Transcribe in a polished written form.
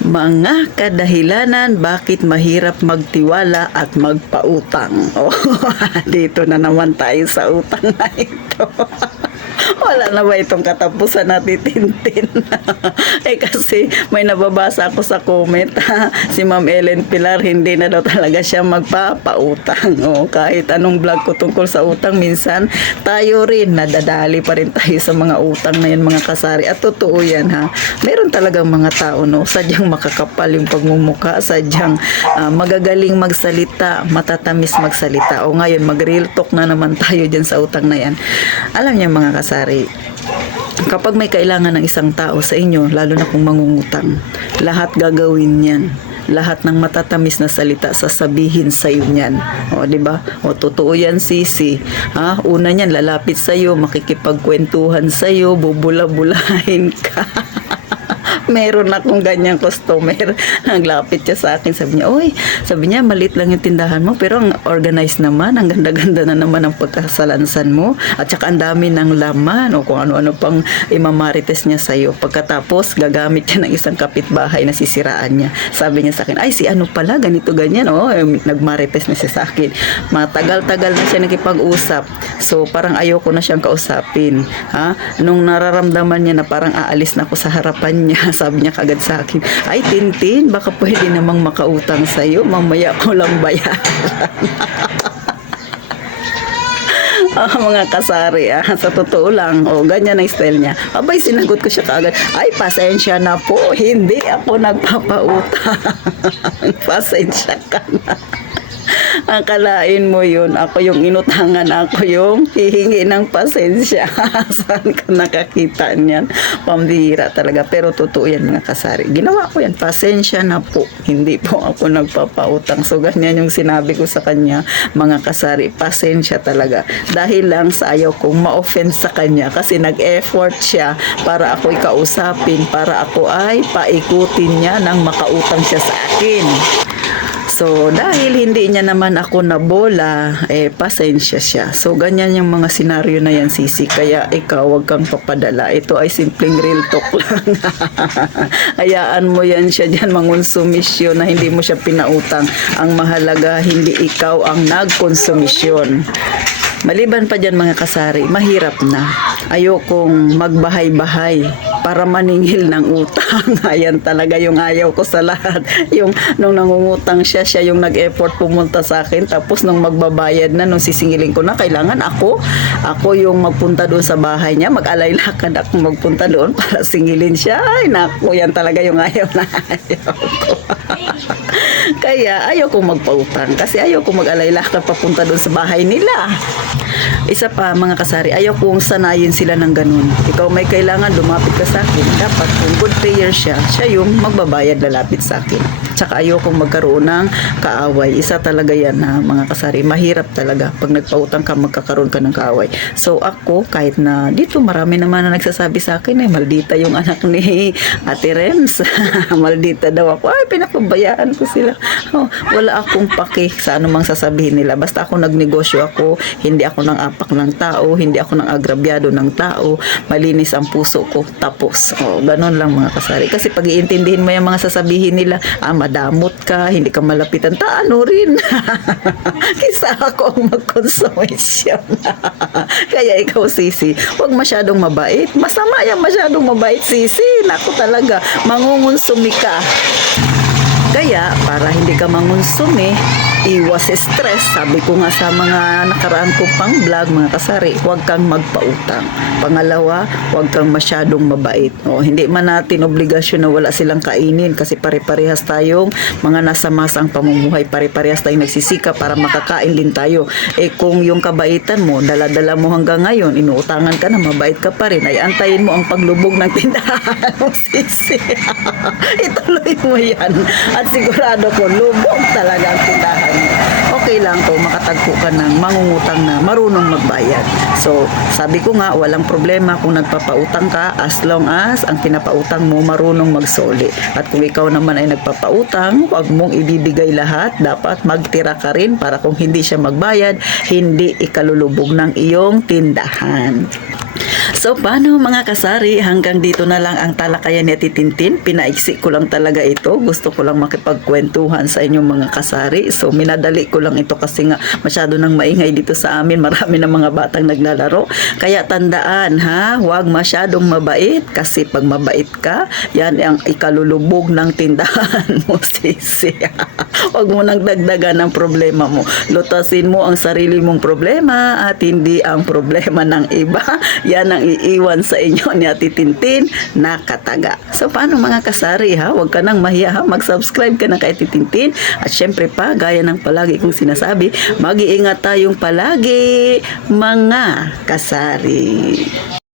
Mga kadahilanan bakit mahirap magtiwala at magpautang. Oh, dito na naman tayo sa utang na ito. Wala na ba itong katapusan na titintin? Kasi may nababasa ako sa comment, si Ma'am Ellen Pilar, hindi na daw talaga siya magpapautang. Kahit anong vlog ko tungkol sa utang, minsan tayo rin, nadadali pa rin tayo sa mga utang na yan, mga kasari. At totoo yan, ha. Meron talagang mga tao, no, sadyang makakapal yung pagmumuka, sadyang magagaling magsalita, matatamis magsalita. O ngayon, mag-real talk na naman tayo dyan sa utang na yan. Alam niyo mga kasari, kapag may kailangan ng isang tao sa inyo, lalo na kung mangungutang, lahat gagawin yan. Lahat ng matatamis na salita sasabihin sa iyo niyan. O, di ba? O, totoo yan, sisi. Una niyan, lalapit sa iyo, makikipagkwentuhan sa iyo, bubula-bulahin ka. Meron akong ganyang customer. Naglapit siya sa akin. Sabi niya, malit lang yung tindahan mo, pero ang organized naman, ang ganda-ganda na naman ang pagkasalansan mo. At saka ang dami ng laman o kung ano-ano pang imamarites niya sa'yo. Pagkatapos, gagamit niya ng isang kapitbahay na sisiraan niya. Sabi niya sa akin, ay, si ano pala, ganito, ganyan. Nagmarites na siya sa akin. Matagal-tagal na siya nakipag-usap. So, parang ayoko na siyang kausapin. Nung nararamdaman niya na parang aalis na ako sa harapan niya, sabi niya kagad sa akin, ay Tintin, baka pwede namang makautang sa'yo, mamaya ko lang bayaran. Mga kasari, sa totoo lang, ganyan ang style niya. Abay, sinagot ko siya kaagad, ay pasensya na po, hindi ako nagpapautang. Pasensya ka na. Akalain mo yun, ako yung inutangan, ako yung hihingi ng pasensya. Saan ka nakakita niyan? Pambihira talaga. Pero totoo yan mga kasari. Ginawa ko yan, pasensya na po. Hindi po ako nagpapautang. So ganyan yung sinabi ko sa kanya, mga kasari, pasensya talaga. Dahil lang sa ayaw kong ma-offend sa kanya kasi nag-effort siya para ako'y kausapin, para ako ay paikutin niya nang makautang siya sa akin. So, dahil hindi niya naman ako nabola, pasensya siya. So, ganyan yung mga senaryo na yan, sisi. Kaya ikaw, wag kang papadala. Ito ay simpleng real talk lang. Hayaan mo yan siya dyan, mangonsumisyon na hindi mo siya pinautang. Ang mahalaga, hindi ikaw ang nagkonsumisyon. Maliban pa dyan mga kasari, mahirap na. Ayokong magbahay-bahay para maningil ng utang. Ayan talaga yung ayaw ko sa lahat. Yung nung nangungutang siya yung nag-effort pumunta sa akin. Tapos nung magbabayad na, nung sisingilin ko na, kailangan ako yung magpunta doon sa bahay niya. Mag-alay lakad ako magpunta doon para singilin siya. Ay naku, yan talaga yung ayaw na ayaw ko. Kaya ayaw kong magpautang kasi ayaw kong mag-alay lakad papunta doon sa bahay nila. Isa pa mga kasari, ayaw kong sanayin sila ng ganun. Ikaw may kailangan, lumapit ka sa akin. Dapat kung good payer siya yung magbabayad, lalapit sa akin. Tsaka ayaw kong magkaroon ng kaaway. Isa talaga yan mga kasari. Mahirap talaga. Pag nagpautang ka, magkakaroon ka ng kaaway. So ako, kahit na dito marami naman na nagsasabi sa akin, maldita yung anak ni Ate Rems. Maldita daw ako. Ay, pinapabayaan ko sila. Wala akong paki sa anumang sasabihin nila. Basta ako nagnegosyo ako, hindi ako nang apak ng tao, hindi ako nang agrabyado ng tao, malinis ang puso ko, tapos. Ganun lang mga kasari. Kasi pag iintindihin mo yung mga sasabihin nila, madamot ka, hindi ka malapitan, ano rin. Kisa ako ang magkonsumisyon. Kaya ikaw, sisi, huwag masyadong mabait. Masama yung masyadong mabait, sisi. Naku talaga, mangungonsumi ka. Kaya, para hindi ka mangonsumi, iwas stress. Sabi ko nga sa mga nakaraan ko pang vlog, mga kasari, huwag kang magpautang. Pangalawa, huwag kang masyadong mabait. Hindi man natin obligasyon na wala silang kainin kasi pare-parehas tayong mga nasa masang pamumuhay. Pare-parehas tayong nagsisika para makakain din tayo. Kung yung kabaitan mo, dala-dala mo hanggang ngayon, inuutangan ka na, mabait ka pa rin, ay antayin mo ang paglubog ng tindahan mo, sisi. Ituloy mo yan. At sigurado ko, lubog talaga ang tindahan mo. Okay lang to, makatagpo ka ng mangungutang na marunong magbayad. So, sabi ko nga, walang problema kung nagpapautang ka as long as ang pinapautang mo marunong magsoli. At kung ikaw naman ay nagpapautang, huwag mong ibibigay lahat. Dapat magtira ka rin para kung hindi siya magbayad, hindi ikalulubog ng iyong tindahan. So paano mga kasari, hanggang dito na lang ang talakayan ni Ate Tintin. Pinaiksi ko lang talaga ito. Gusto ko lang makipagkwentuhan sa inyong mga kasari. So minadali ko lang ito kasi nga masyado nang maingay dito sa amin. Marami na mga batang naglalaro. Kaya tandaan ha, huwag masyadong mabait kasi pag mabait ka, yan ang ikalulubog ng tindahan mo, sisi. Huwag mo nang dagdagan ng problema mo. Lutasin mo ang sarili mong problema at hindi ang problema ng iba. Yan ang iiwan sa inyo ni Ate Tintin na kataga. So paano mga kasari ha? Huwag ka nang mahiya ha. Mag-subscribe ka na kay Ate Tintin. At syempre pa, gaya ng palagi kong sinasabi, mag-iingat tayong palagi mga kasari.